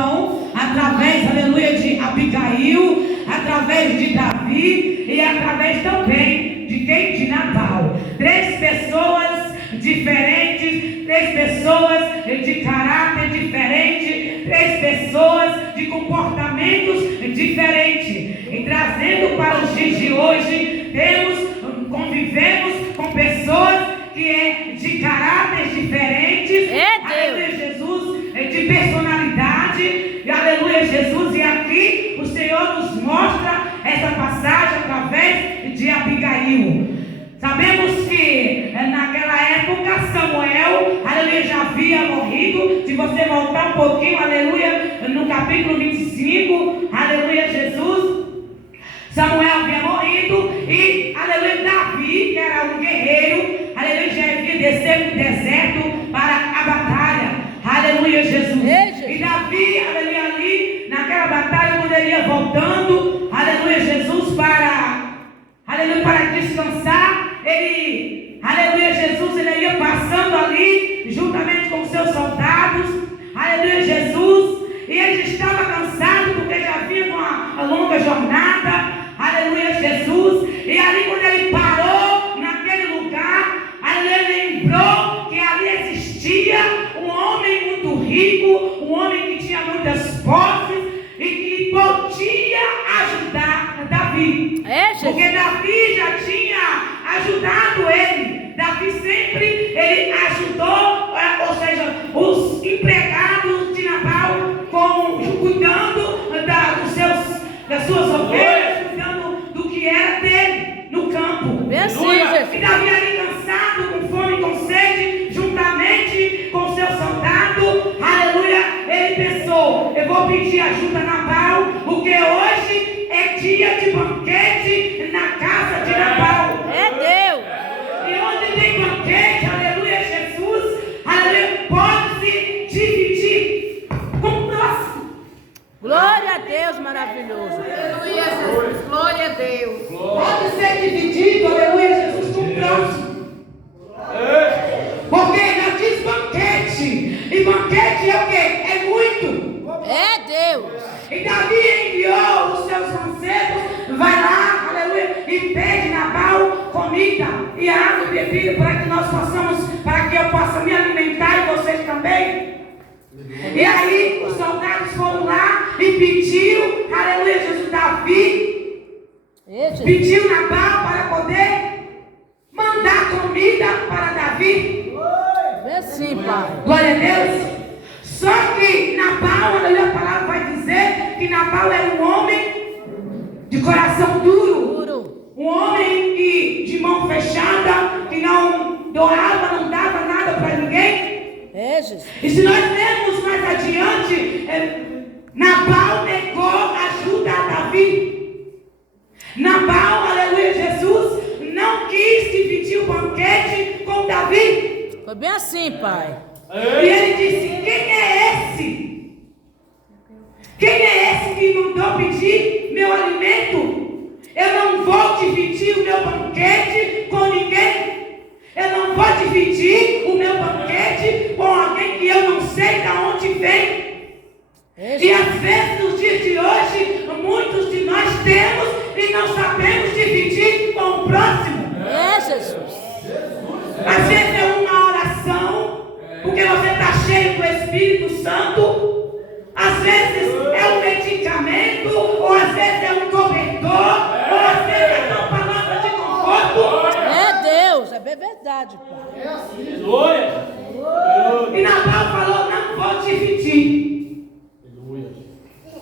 salvação através, aleluia, de Abigail, através de Davi e através também de quem? De Nabal. 3 pessoas diferentes, 3 pessoas de caráter diferente, 3 pessoas de comportamentos diferentes. E trazendo para os dias de hoje, convivemos com pessoas que é de caráter diferentes, aleluia Jesus, de personalidade, aleluia Jesus. E aqui o Senhor nos mostra essa passagem através de Abigail. Sabemos que naquela época Samuel, aleluia, já havia morrido. Se você voltar um pouquinho, aleluia, no capítulo 25, aleluia Jesus, Samuel havia morrido e, aleluia, Davi, que era um guerreiro, aleluia, já havia descido no deserto para a batalha, aleluia Jesus. E Davi, aleluia, ali naquela batalha, quando ele ia voltando, aleluia Jesus, para descansar, ele, aleluia Jesus, ele ia passando ali juntamente com os seus soldados, aleluia Jesus, e ele estava cansado porque já havia uma longa jornada, aleluia Jesus. E ali quando ele parou naquele lugar, aleluia, lembrou que ali existia um homem muito rico, um homem que tinha muitas posses e que podia ajudar Davi, porque Davi já tinha ajudado ele. Davi sempre ele ajudou, ou seja, os empregados de Nabal, cuidando das suas ovelhas, cuidando do que era dele no campo. E Davi ali cansado, com fome e com sede, juntamente com seu soldado, aleluia, ele pensou: eu vou pedir ajuda a Nabal, porque hoje é dia de banquete na casa de Nabal. É Deus. E onde tem banquete, aleluia Jesus, aleluia, pode-se dividir com o próximo. Glória a Deus, maravilhoso. Aleluia, Jesus. Glória a Deus. Pode ser dividido, aleluia Jesus, com o próximo. Porque já diz banquete. E banquete é o quê? É muito. É Deus. E Davi enviou os seus mancebos, vai lá, aleluia, e pede Nabal comida e água e bebida para que eu possa me alimentar e vocês também. E aí os soldados foram lá e pediu, aleluia Jesus, Davi pediu Nabal para poder mandar comida para Davi. É sim, Pai. Glória a Deus. Só que Nabal, aleluia, a palavra vai dizer que Nabal era um homem de coração duro. Um homem de mão fechada, que não doava, não dava nada para ninguém. Jesus. E se nós lermos mais adiante, Nabal negou ajuda a Davi. Nabal, aleluia Jesus, não quis dividir o banquete com Davi. Foi bem assim, Pai. E ele disse: quem é esse? Quem é esse que mandou pedir meu alimento? Eu não vou dividir o meu banquete com ninguém. Eu não vou dividir o meu banquete com alguém que eu não sei de onde vem. E às vezes, nos dias de hoje, muitos de nós temos e não sabemos dividir com o próximo. É Jesus. Às vezes é uma oração, porque você está cheio do Espírito Santo. Às vezes é um medicamento, ou às vezes é um cobertor, ou às vezes é uma palavra de conforto. É Deus, é bem verdade, Pai. É assim. E Nabal falou: não vou dividir.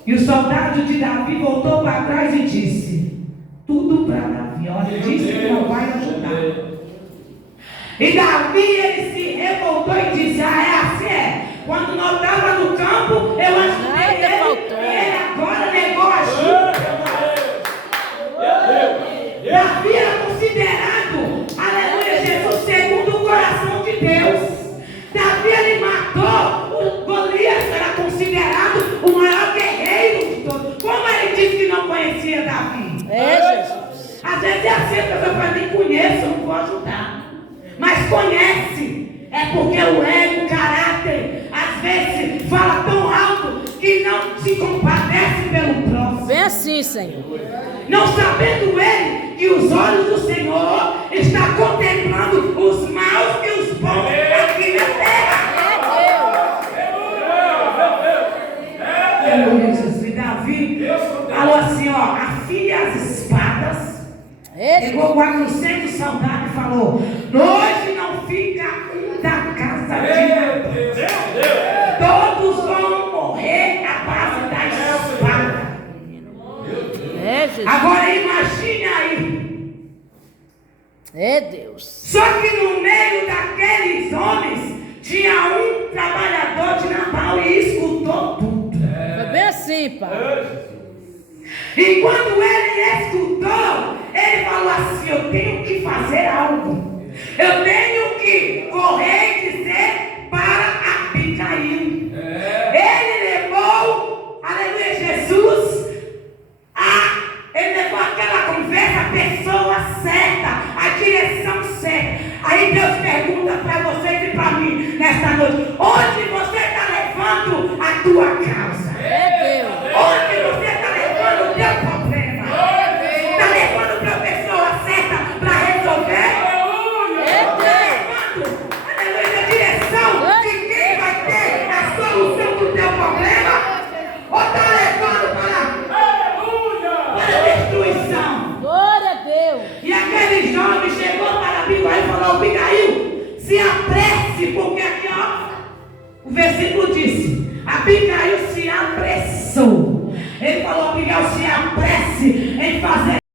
E o soldado de Davi voltou para trás e disse: tudo para Davi. Olha, disse que não vai ajudar. E Davi, ele se revoltou e disse: é assim. Quando nós estávamos no campo, eu ajudei ele, e ele agora negou ajuda. Davi era considerado, aleluia Jesus, segundo o coração de Deus. Davi, ele matou o Golias, era considerado o maior guerreiro de todos. Como ele disse que não conhecia Davi? É Jesus. Às vezes é assim, a pessoa fala: nem conheço, eu não vou ajudar. Mas conhece, é porque o ego, o caráter, às vezes fala tão alto que não não se compadece pelo próximo. Vem assim, Senhor. Não sabendo ele que os olhos do Senhor estão contemplando os maus e os bons aqui na terra. Aleluia, Jesus. E Davi falou assim, ó, afia as espadas. Pegou 400 soldados e falou, hoje não fica um da casa de Nabal. Todos vão morrer à base da espada. Jesus. Agora imagine aí. É Deus. Só que no meio daqueles homens tinha um trabalhador de Nabal e escutou tudo. Foi bem assim, pai. E quando ele escutou, ele falou assim, eu tenho que fazer algo. Eu tenho que correr e dizer para Abigail. Ele levou, aleluia, Jesus, ele levou aquela conversa, a pessoa certa, a direção certa. Aí Deus pergunta para vocês e para mim nesta noite, onde você está levando a tua causa? É Deus. Onde você está levando o teu problema? Está levando para a pessoa certa para resolver? É Está Deus. levando, aleluia, a direção de quem vai ter a solução do teu problema? Ou está levando para a destruição? Glória a Deus. E aquele jovem chegou para Abigail e falou, Abigail, se apresse, porque aqui ó, o versículo disse, Abigail se apressou. Ele falou, Abigail, se apresse em fazer